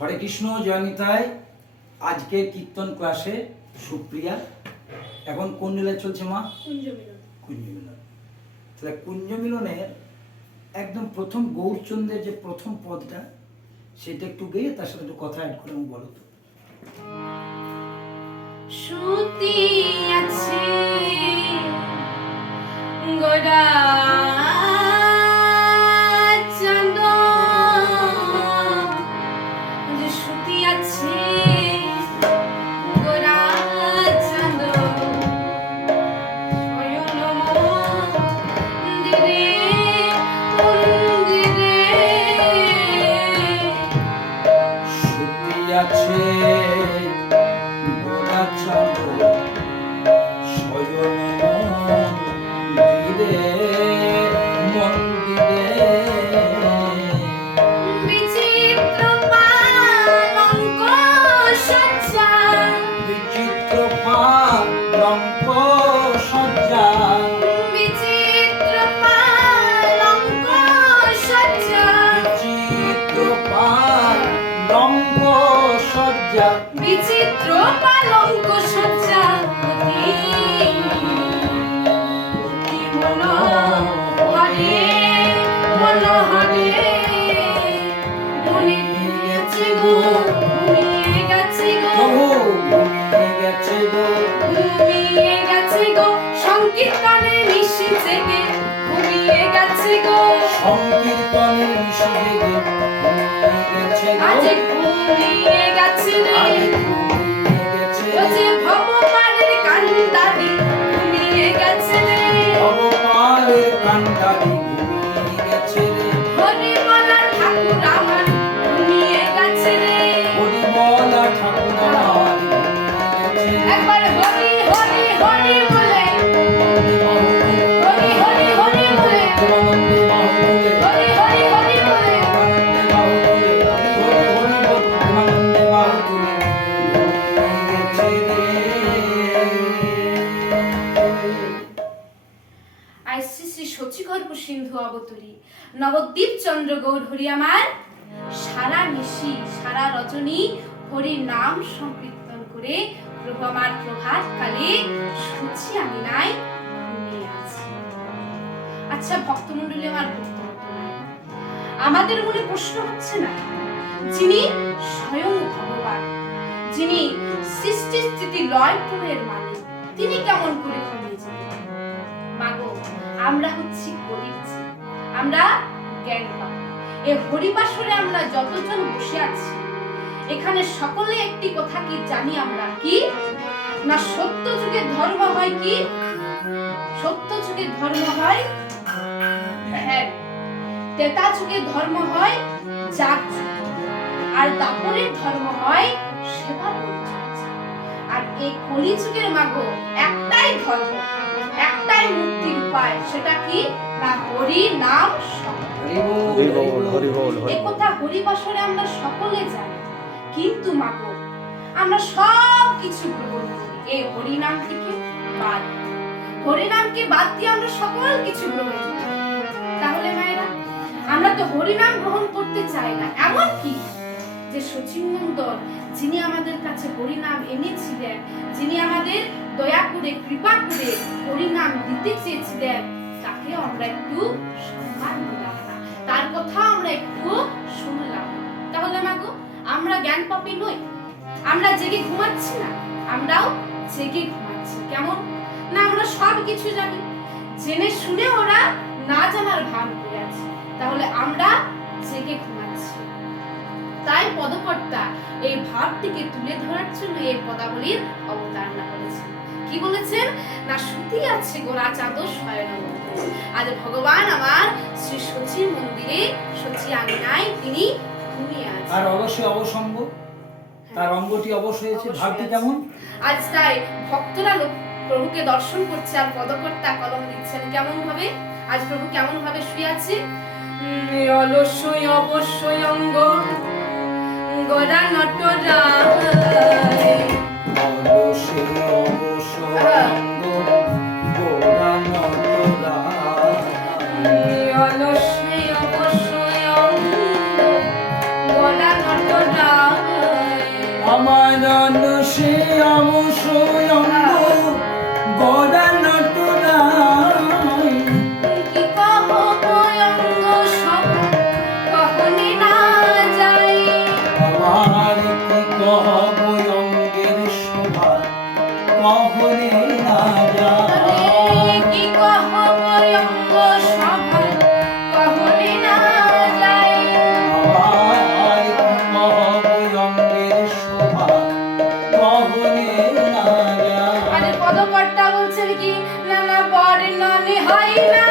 হরে কৃষ্ণ জয়নিতায় আজকে কীর্তন ক্লাসে সুপ্রিয়া। এখন কোন লীলা চলছে মা? কুঞ্জ মিলন তাহলে কুঞ্জ মিলনের একদম প্রথম গৌরচন্দ্রের যে প্রথম পদটা সেটা একটু গেয়ে তার সাথে একটু কথা অ্যাড করে আমাকে বলো তো। শ্রুতি আছে গোরা আছে গোরা গেছে গো। ঘুমিয়ে গেছে গো। সংকীর্তনে নিশি জেগে। ঘুমিয়ে গেছে গো। সংকীর্তনে মিশে গে ঘুমিয়ে গেছে গো। আজ ঘুমিয়ে গেছে রে। ঘুমিয়ে গেছে ও যে ভগবানের কান্দারি ঘুমিয়ে গেছে রে। ভগবানের কান্ডারি। সিন্ধু অবতরী। নবদ্বীপ চন্দ্র গৌর হরি আমার সারা নিশি, সারা রজনী হরি নাম সংকীর্তন করে প্রভু আমার প্রভাত কালে সূচি আমি নাই আচ্ছা ভক্তমন্ডলী আমার আমাদের মনে প্রশ্ন হচ্ছে না, যিনি স্বয়ং ভগবান, যিনি সৃষ্টি স্থিতি লয় প্রলয়ের মালিক তিনি কেমন করে আমরা হচ্ছি গরিব আমরা জ্ঞান এই হরিবাসরে আমরা যতজন বসে আছি, এখানে সকলে একটি কথা কি জানি আমরা? কি? না সত্য যুগে ধর্ম হয় কি? সত্য যুগে ধর্ম হয় হ্যাঁ। তেতা যুগে ধর্ম হয় জাগ। আর দাপরের ধর্ম হয় সেবা আর এই কলি যুগের মাগো একটাই ধর্ম। একটাই মুক্তির উপায় সেটা কি? না হরি নাম। হরি হরি হরি হরি। এ কথা হরিবাসরে আমরা সকলে জানি। কিন্তু মাগো আমরা সব কিছু গ্রহণ করি এই হরিনামটিকে বাদ দিয়ে। হরিনামকে বাদ দিয়ে আমরা সকল কিছু গ্রহণ করি তাহলে মায়েরা আমরা তো হরিনাম গ্রহণ করতে চাই না। এমন কি? যে সচিনন্দন যিনি আমাদের কাছে হরিনাম এনেছিলেন যিনি দয়া করে, কৃপা করে হরিনাম দিতে চেয়েছিলেন। তাকে আমরা একটু সম্মান দিলাম না। তার কথা আমরা একটু শুনলাম। তাহলে মাগো আমরা জ্ঞান পাপী নই। আমরা জেগে ঘুমাচ্ছি না। আমরাও জেগে ঘুমাচ্ছি। কেমন? না, আমরা সব কিছু জানি। জেনে শুনে ওরা না জানার ভান করে আছে। তাহলে আমরা জেগে ঘুমাচ্ছি। তাই পদকর্তা এই ভাবটিকে তুলে ধরার জন্য এই পদাবলীর অবতারণা করেছেন। কি বলেছেন? না শ্রুতি আছে গোরা চাঁদ শয়ন আজ ভগবান আমার শ্রী সচি মন্দিরে সচি আঙিনায় তিনি ঘুমিয়ে আছেন। আর অবশ্যই অবসঙ্গ তার অঙ্গটি অবশ হয়েছে। অবশ্যই ভাবটি কেমন? আজ তাই ভক্তরা লোক প্রভুকে দর্শন করছে আর পদকর্তা কলম দিচ্ছেন। কেমন ভাবে? আজ প্রভু কেমন ভাবে শুয়ে আছে? উম, অলসই অবশ্যই অঙ্গ। গোরা নটরায় আমার শ্যাম স্বয়ং আর পদকর্তা বলছেন কি নানা পর ননে হয় না।